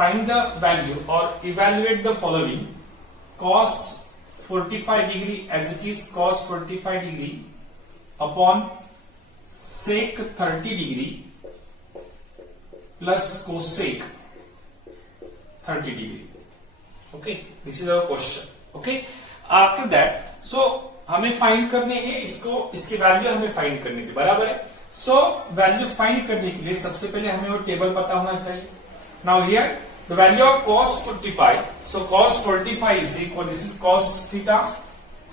find the value or evaluate the following. Cos 45 degree as it is cos 45 degree upon sec 30 degree plus cosec 30 degree. Okay, this is our question. Okay, after that, so हमें find करने हैं इसको, इसकी value हमें find करनी थी, बराबर है. सो वैल्यू फाइंड करने के लिए सबसे पहले हमें वो टेबल पता होना चाहिए. Now here the value of cos 45. So cos 45 is equal, this is cos theta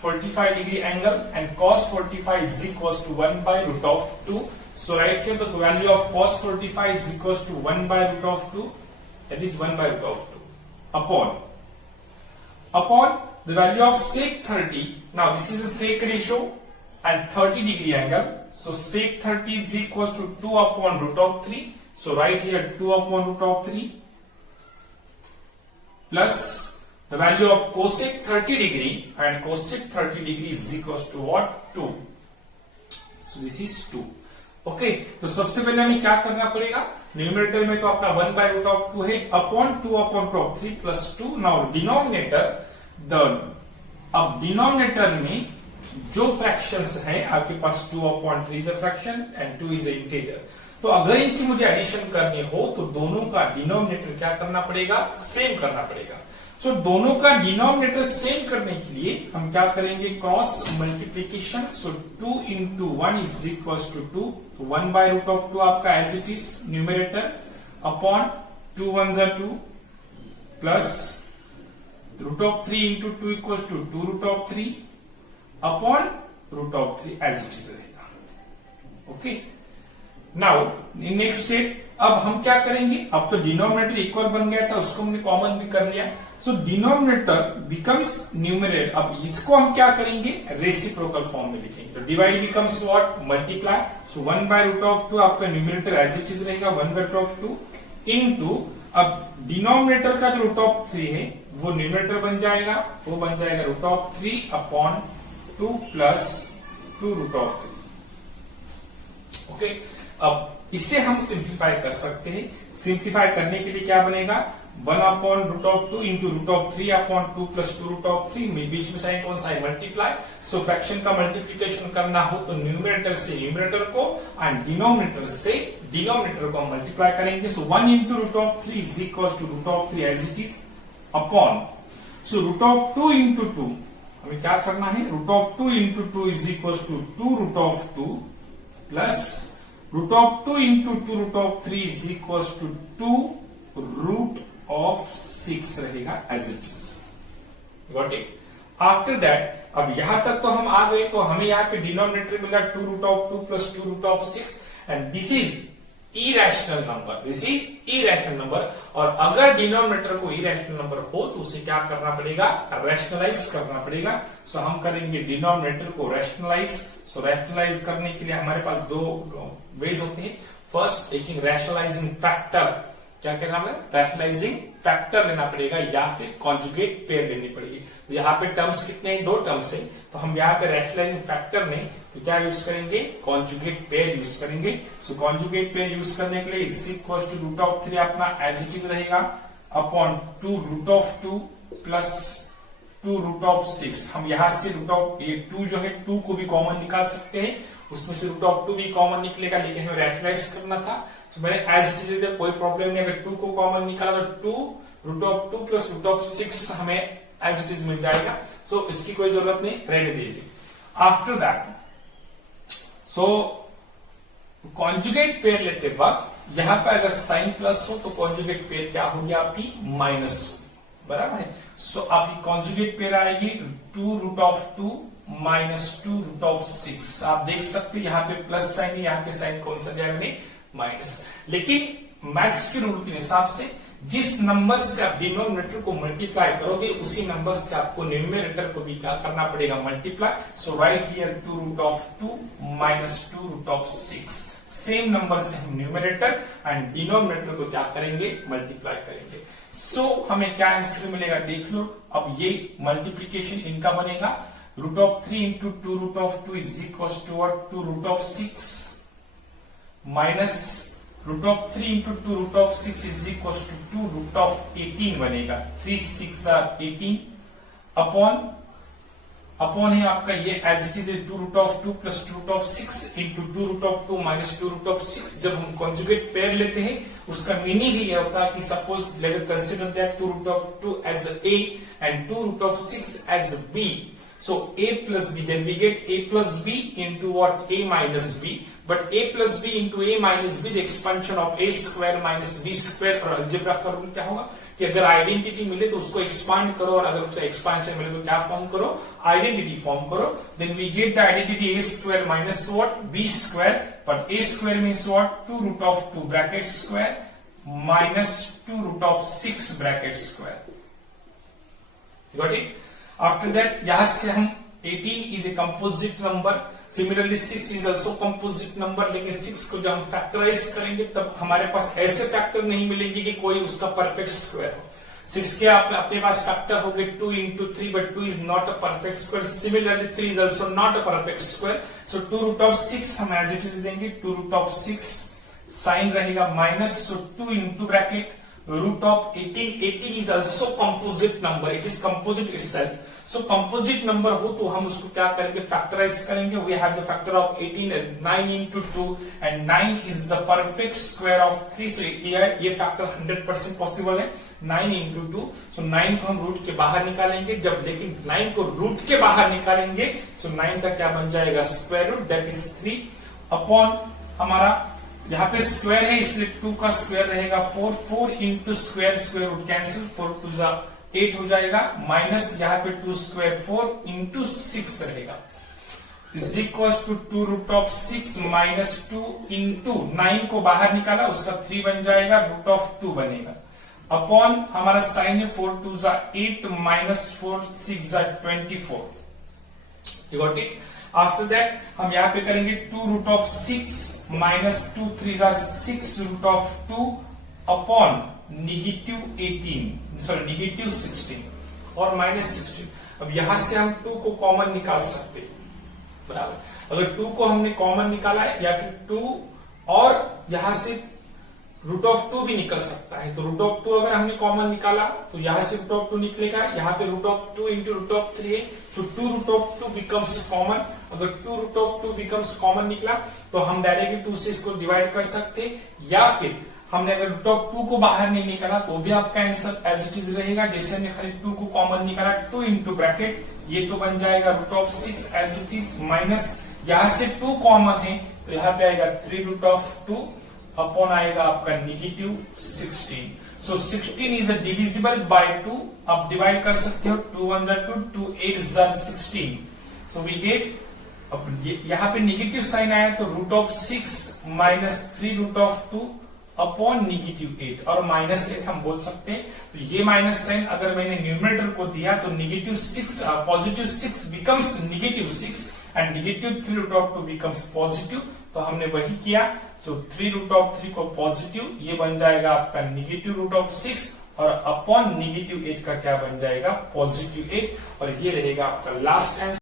45 degree angle, and cos 45 is equals to 1 by root of 2. So right here the value of cos 45 is equals to 1 by root of 2, that is 1 by root of 2 upon the value of sec 30. Now this is a sec ratio and 30 degree angle. So sec 30 is equals to 2 upon root of 3. So right here 2 upon root of 3 plus the value of cosec 30 degree, and cosec 30 degree is equals to what? 2. So this is 2. Okay, तो सबसे पहले हमें क्या करना पड़ेगा, numerator में तो अपना 1 बाय रूट ऑफ 2 है upon 2 upon root of 3 plus 2. Now denominator अब डिनोमिनेटर में जो फ्रैक्शंस हैं आपके पास 2 अपॉन 3 is a fraction and 2 is a integer. तो अगर इनकी मुझे एडिशन करनी हो तो दोनों का डिनोमिनेटर क्या करना पड़ेगा, सेम करना पड़ेगा. सो दोनों का डिनोमिनेटर सेम करने के लिए हम क्या करेंगे, cross multiplication. So 2 into 1 is equals to 2. 1 by root of 2 आपका as it is numerator upon 2 1s are 2 plus root of 3 into 2 equals to 2 root of 3 upon root of 3 as it is रहेगा. Okay, now in next step अब हम क्या करेंगे, अब तो denominator equal बन गया था, उसको हमने कॉमन भी कर लिया. सो डिनोमिनेटर बिकम्स न्यूमरेटर. अब इसको हम क्या करेंगे, रेसिप्रोकल फॉर्म में लिखेंगे. तो divide becomes what, multiply. So 1 by root of 2 आपका न्यूमरेटर एज इट इज रहेगा 1 बाय रूट ऑफ 2 इनटू, अब डिनोमिनेटर का जो रूट ऑफ 3 है वो न्यूमरेटर बन जाएगा, वो बन जाएगा root of 3 upon 2 plus 2 root of 3. Okay, अब इसे हम सिंप्लीफाई कर सकते हैं. सिंप्लीफाई करने के लिए क्या बनेगा, 1 upon root of 2 into root of 3 upon 2 plus 2 root of 3 में बीच में साइन कौन सा है, मल्टीप्लाई. सो फ्रैक्शन का मल्टीप्लीकेशन करना हो तो न्यूमरेटर से न्यूमरेटर को एंड डिनोमिनेटर से डिनोमिनेटर को हम मल्टीप्लाई करेंगे. So 1 into root of 3 is equal to root of 3 as it is upon, so root of 2 into 2 हमें क्या करना है, root of 2 into 2 is equal to 2 root of 2 plus root of 2 into 2 root of 3 is equal to 2 root of 6 रहेगा as it is. Got it. After that अब यहां तक तो हम आ गए, तो हमें यहाँ पे डिनोमिनेटर मिला 2 root of 2 plus 2 root of 6 and this is irrational number, this is irrational number. और अगर डिनोमिनेटर को इरेशनल नंबर हो तो उसे क्या करना पड़ेगा, रैशनलाइज करना पड़ेगा. सो हम करेंगे डिनोमिनेटर को रैशनलाइज. सो रैशनलाइज करने के लिए हमारे पास दो वेज होते हैं. फर्स्ट टेकिंग रैशनलाइजिंग फैक्टर, क्या कहना है, रैशनलाइजिंग फैक्टर लेना पड़ेगा या फिर कॉन्जुगेट पेयर लेनी पड़ेगी. तो यहाँ पे टर्म्स कितने हैं, 2 टर्म्स हैं. तो हम यहाँ पे रैशनलाइजिंग फैक्टर में तो क्या यूज करेंगे, कॉन्जुगेट पेयर यूज करेंगे. सो कॉन्जुगेट पेयर यूज करने के लिए is equal to root of 3 अपना एज इट इज रहेगा upon 2 root of 2 plus 2 root of 6. हम यहां से रूट ऑफ ये 2 जो है 2 को भी कॉमन निकाल सकते हैं, उसमें से रूट ऑफ 2 भी कॉमन निकलेगा, लेकिन हमें रैशनलाइज करना था. तो मैंने एज इट इज, कोई प्रॉब्लम नहीं. अगर 2 को कॉमन निकाला तो 2 root of 2 plus root of 6 हमें एज इट इज मिल जाएगा. सो इसकी कोई जरूरत नहीं, रहने दीजिए. After that so conjugate pair लेते वक्त यहां पर अगर साइन प्लस हो तो कॉन्जुगेट पेयर क्या होगी, आपकी माइनस होगी, बराबर है. सो आपकी कॉन्जुगेट पेयर आएगी 2 root of 2 minus 2 root of 6. आप देख सकते हैं यहाँ पे प्लस साइन है, यहाँ पे साइन कौन सा दिया मैंने, माइनस. लेकिन मैथ्स के रूल के हिसाब से जिस नंबर से आप डिनोमिनेटर को मल्टीप्लाई करोगे उसी नंबर से आपको न्यूमरेटर को भी क्या करना पड़ेगा, multiply. So right here 2 root of 2 minus 2 root of 6. Same number से हम न्यूमरेटर एंड डिनोमिनेटर को क्या करेंगे, मल्टीप्लाई करेंगे. सो हमें क्या आंसर मिलेगा, देख लो. अब ये मल्टीप्लीकेशन इनका बनेगा root of 3 into 2 root of 2 is equal to 2 root of 6 minus √3 into 2 √6 is equal to 2 √18 बनेगा। 3 6 18 अपॉन है आपका ये as it is 2 plus 2 into 2 minus 2 जब हम कॉन्जुगेट पेयर लेते हैं उसका मीनिंग ही यह होता है कि suppose let us consider that 2 as a and 2 as b. So a plus b, then we get a plus b into what? A minus b. But a plus b into a minus b, the expansion of a square minus b square. और algebra का rule क्या होगा कि अगर identity मिले तो उसको expand करो और अगर उसका एक्सपांशन मिले तो क्या फॉर्म करो? आइडेंटिटी फॉर्म करो. Then we get the identity a square minus what? B square. But a square means what? 2 bracket square minus 2 bracket square. You got it? After that, यहां से हम 18 is a composite number. Similarly 6 is also composite number. लेकिन 6 को जब हम factorise करेंगे तब हमारे पास ऐसे फैक्टर नहीं मिलेंगे कि कोई उसका परफेक्ट स्क्वायर हो. 6 के अपने पास फैक्टर हो गए 2 into 3, but 2 is not a perfect square. Similarly 3 is also not a perfect square. So 2 हम as it is देंगे. 2 साइन रहेगा minus, so 2 into bracket √18 is also composite number. It is composite itself. So composite number हो तो हम उसको क्या करेंगे? Factorise करेंगे. We have the factor of 18 as 9 into 2 and 9 is the perfect square of 3. So ये factor 100% possible है. 9 into 2. So 9 को हम रूट के बाहर निकालेंगे. जब लेकिन 9 को रूट के बाहर निकालेंगे so 9 का क्या बन जाएगा? Square root, that is 3 upon हमारा यहाँ पे स्क्वायर है इसलिए 2 का स्क्वायर रहेगा 4 इंटू स्क्वायर रूट कैंसिल, 4 2 8 हो जाएगा, माइनस यहाँ पे 2 स्क्वायर 4 इंटू 6 रहेगा is equal to 2 minus 2 into 9 को बाहर निकाला उसका 3 बन जाएगा, √2 बनेगा अपॉन हमारा साइन है 4 2 8 minus 4 6 24. You got it? After that हम यहाँ पे करेंगे 2 माइनस 2 3 6 अपॉन -18 16 और -16. अब यहां से हम 2 को कॉमन निकाल सकते हैं, बराबर. अगर 2 को हमने कॉमन निकाला है या फिर 2 और यहां से √2 भी निकल सकता है. तो √2 अगर हमने कॉमन निकाला तो यहां से √2 निकलेगा, यहाँ पे √2 इंटू √3 है, तो 2 बिकम्स कॉमन. अगर 2 बिकम्स कॉमन निकला तो हम डायरेक्टली 2 से इसको डिवाइड कर सकते हैं, या फिर हमने अगर √2 को बाहर नहीं निकाला तो भी आपका आंसर एज इट इज रहेगा. जैसे हमने खाली 2 को कॉमन निकाला, 2 इंटू ब्रैकेट ये तो बन जाएगा √6 एज इट इज, माइनस यहां से 2 कॉमन है तो यहाँ पे आएगा 3 अपॉन आएगा आपका -16. सो 16 इज डिविजिबल बाय 2. आप डिवाइड कर सकते हो, 2 1 2 8 16. सो वी गेट, अब यहाँ पे निगेटिव साइन आया तो √6 माइनस 3 अपॉन -8 और -8 हम बोल सकते हैं. तो ये माइनस साइन अगर मैंने न्यूमरेटर को दिया तो -6 positive 6 becomes -6 and -3 becomes positive. तो हमने वही किया. सो 3 को पॉजिटिव ये बन जाएगा आपका -6 और अपॉन -8 का क्या बन जाएगा? +8. और ये रहेगा आपका लास्ट आंसर.